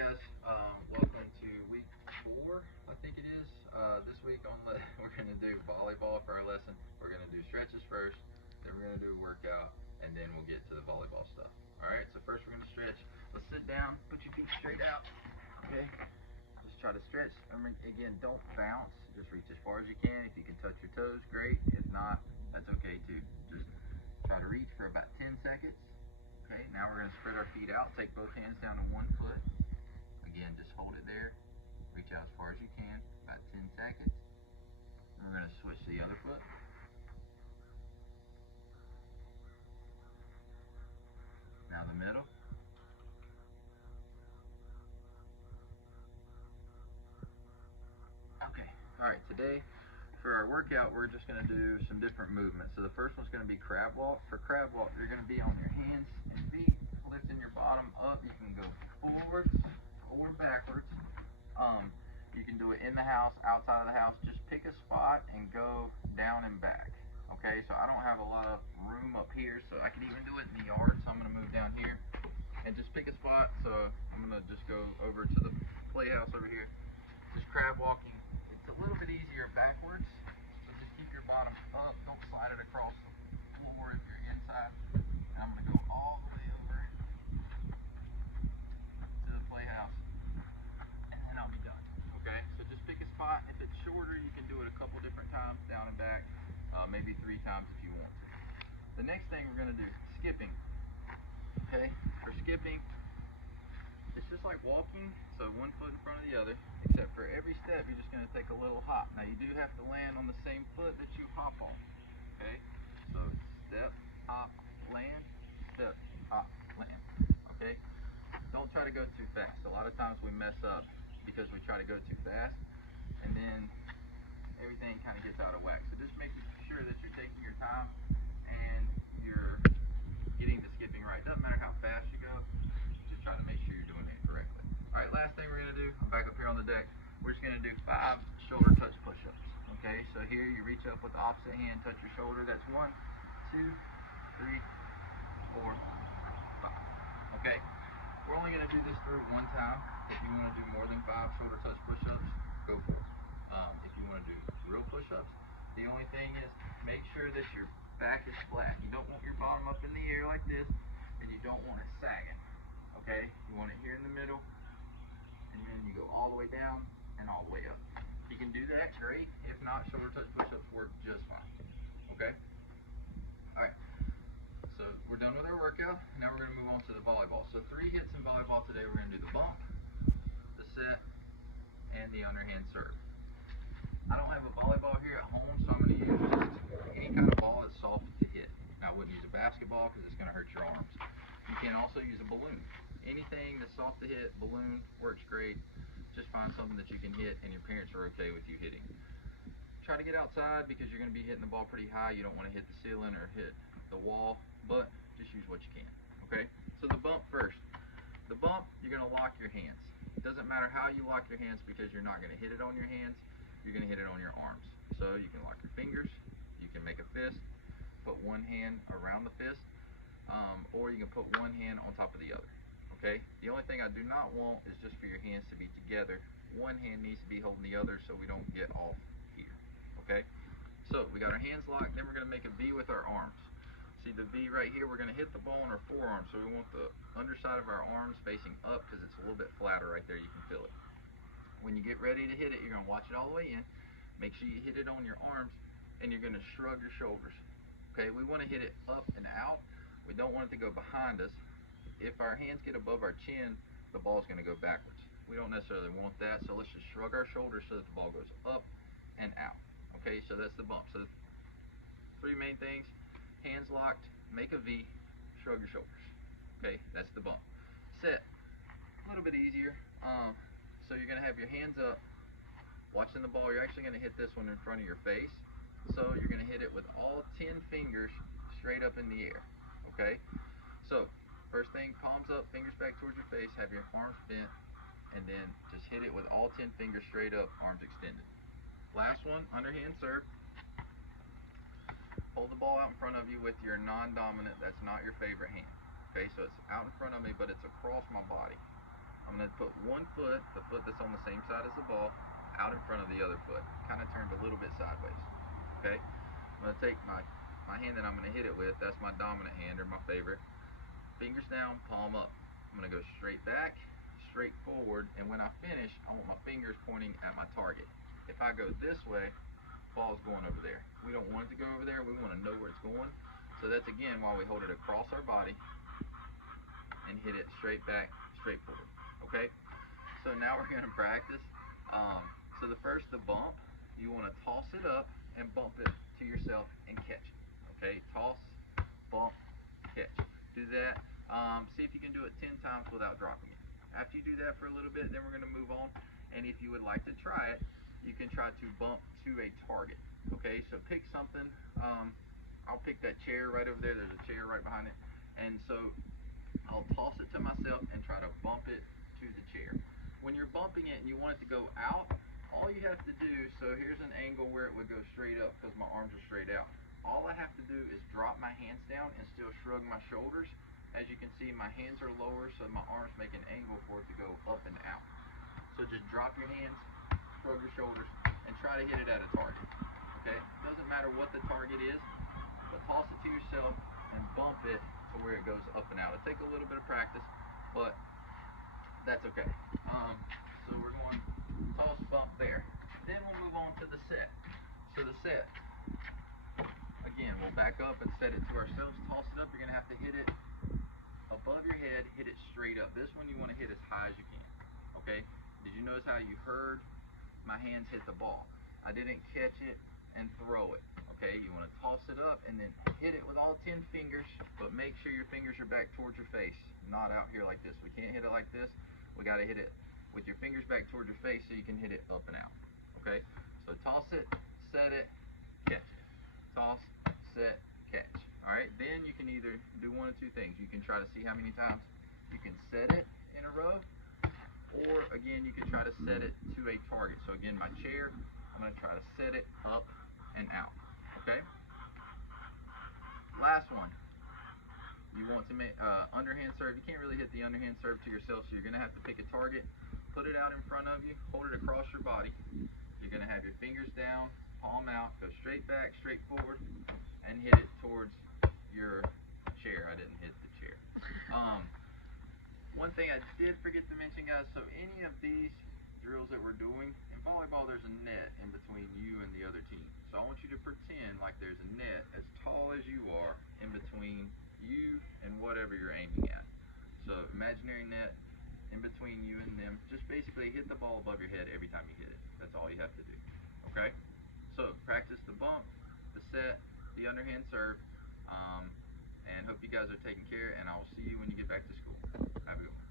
guys, welcome to week 4, I think it is. This week we're going to do volleyball for our lesson. We're going to do stretches first, then we're going to do a workout, and then we'll get to the volleyball stuff. Alright, so first we're going to stretch. Let's sit down, put your feet straight out, okay? Just try to stretch. Again, don't bounce, just reach as far as you can. If you can touch your toes, great. If not, that's okay too. Just try to reach for about 10 seconds. Okay, now we're going to spread our feet out, take both hands down to one foot. Again, just hold it there, reach out as far as you can, about 10 seconds. And we're going to switch to the other foot. Now the middle. Okay, alright, today for our workout we're just going to do some different movements. So the first one's going to be crab walk. For crab walk, you're going to be on your hands and feet, lifting your bottom up. You can go forwards or backwards. You can do it in the house, outside of the house. Just pick a spot and go down and back. Okay, so I don't have a lot of room up here, so I can even do it in the yard. So I'm going to move down here and just pick a spot. So I'm going to just go over to the playhouse over here. Just crab walking. It's a little bit easier backwards. So just keep your bottom up. Don't slide it across the floor if you're inside. And I'm going to go all the way over to the playhouse. And then I'll be done. Okay, so just pick a spot. If it's shorter, you can do it a couple different times, down and back, maybe 3 times if you want to. The next thing we're going to do, skipping. Okay, for skipping, it's just like walking, so one foot in front of the other, except for every step you're just going to take a little hop. Now you do have to land on the same foot that you hop on. Okay, so step, hop, land, step, hop, land. Okay, don't try to go too fast. A lot of times we mess up because we try to go too fast, and then everything kind of gets out of whack. So just making sure that you're taking your time and you're getting the skipping right. Doesn't matter how fast you go, just try to make sure you're doing it correctly. All right, last thing we're going to do, I'm back up here on the deck. We're just going to do 5 shoulder touch push-ups. Okay, so here you reach up with the opposite hand, touch your shoulder. That's 1, 2, 3, 4, 5. Okay, we're only going to do this through 1 time. If you want to do more than 5 shoulder touch push-ups, go for it. If you want to do real push-ups, the only thing is make sure that your back is flat. You don't want your bottom up in the air like this, and you don't want it sagging. Okay, you want it here in the middle, and then you go all the way down and all the way up. If you can do that, great. If not, shoulder touch push-ups work just fine. Okay? Alright, so we're done with our workout. Now we're going to move on to the volleyball. So 3 hits in volleyball today. We're going to do the bump, the set, and the underhand serve. I don't have a volleyball here at home, so I'm going to use just any kind of ball that's soft to hit. Now I wouldn't use a basketball because it's going to hurt your arms. You can also use a balloon. Anything that's soft to hit, balloon works great. Just find something that you can hit and your parents are okay with you hitting. Try to get outside because you're going to be hitting the ball pretty high. You don't want to hit the ceiling or hit the wall, but just use what you can. Okay? So the bump first. The bump, you're going to lock your hands. It doesn't matter how you lock your hands because you're not going to hit it on your hands. You're going to hit it on your arms. So you can lock your fingers, you can make a fist, put one hand around the fist, or you can put one hand on top of the other. Okay? The only thing I do not want is just for your hands to be together. One hand needs to be holding the other so we don't get off here. Okay? So we got our hands locked, then we're going to make a V with our arms. See the V right here, we're going to hit the ball on our forearm, so we want the underside of our arms facing up because it's a little bit flatter right there, you can feel it. When you get ready to hit it, you're going to watch it all the way in. Make sure you hit it on your arms, and you're going to shrug your shoulders. Okay, we want to hit it up and out. We don't want it to go behind us. If our hands get above our chin, the ball's going to go backwards. We don't necessarily want that, so let's just shrug our shoulders so that the ball goes up and out. Okay, so that's the bump. So 3 main things: hands locked, make a V, shrug your shoulders. Okay, that's the bump. Set, a little bit easier. So you're going to have your hands up, watching the ball. You're actually going to hit this one in front of your face. So you're going to hit it with all 10 fingers straight up in the air. Okay? So first thing, palms up, fingers back towards your face, have your arms bent, and then just hit it with all 10 fingers straight up, arms extended. Last one, underhand serve. Hold the ball out in front of you with your non-dominant, that's not your favorite hand. Okay, so it's out in front of me, but it's across my body. I'm going to put one foot, the foot that's on the same side as the ball, out in front of the other foot, kind of turned a little bit sideways. Okay, I'm going to take my hand that I'm going to hit it with, that's my dominant hand, or my favorite. Fingers down, palm up. I'm going to go straight back, straight forward, and when I finish, I want my fingers pointing at my target. If I go this way, ball's going over there. We don't want it to go over there, we want to know where it's going. So that's again why we hold it across our body and hit it straight back, straight forward. Okay? So now we're going to practice. So the bump, you want to toss it up and bump it to yourself and catch it. Okay? Toss, bump, catch. Do that. See if you can do it 10 times without dropping it. After you do that for a little bit, then we're going to move on. And if you would like to try it, you can try to bump to a target. Okay? So pick something. I'll pick that chair right over there. There's a chair right behind it. And so I'll toss it to myself and try to bump it to the chair. When you're bumping it and you want it to go out, all you have to do, so here's an angle where it would go straight up because my arms are straight out. All I have to do is drop my hands down and still shrug my shoulders. As you can see, my hands are lower, so my arms make an angle for it to go up and out. So just drop your hands, shrug your shoulders, and try to hit it at a target. Okay? Doesn't matter what the target is, but toss it to yourself and bump it to where it goes up and out. It'll take a little bit of practice, but that's okay. So we're going toss, bump there. Then we'll move on to the set. So the set, again, we'll back up and set it to ourselves. Toss it up. You're going to have to hit it above your head, hit it straight up. This one you want to hit as high as you can. Okay? Did you notice how you heard my hands hit the ball? I didn't catch it and throw it. Okay, you want to toss it up and then hit it with all 10 fingers, but make sure your fingers are back towards your face, not out here like this. We can't hit it like this. We got to hit it with your fingers back towards your face so you can hit it up and out. Okay, so toss it, set it, catch it. Toss, set, catch. All right, then you can either do one of two things. You can try to see how many times you can set it in a row, or again, you can try to set it to a target. So again, my chair, I'm going to try to set it up and out. Okay? Last one. You want to make underhand serve. You can't really hit the underhand serve to yourself, so you're going to have to pick a target, put it out in front of you, hold it across your body. You're going to have your fingers down, palm out, go straight back, straight forward, and hit it towards your chair. I didn't hit the chair. One thing I did forget to mention, guys, so any of these drills that we're doing, in volleyball there's a net in between you and the other team. So I want you to pretend like there's a net as tall as you are in between you and whatever you're aiming at. So imaginary net in between you and them. Just basically hit the ball above your head every time you hit it. That's all you have to do. Okay? So practice the bump, the set, the underhand serve, and hope you guys are taking care, and I will see you when you get back to school. Have a good one.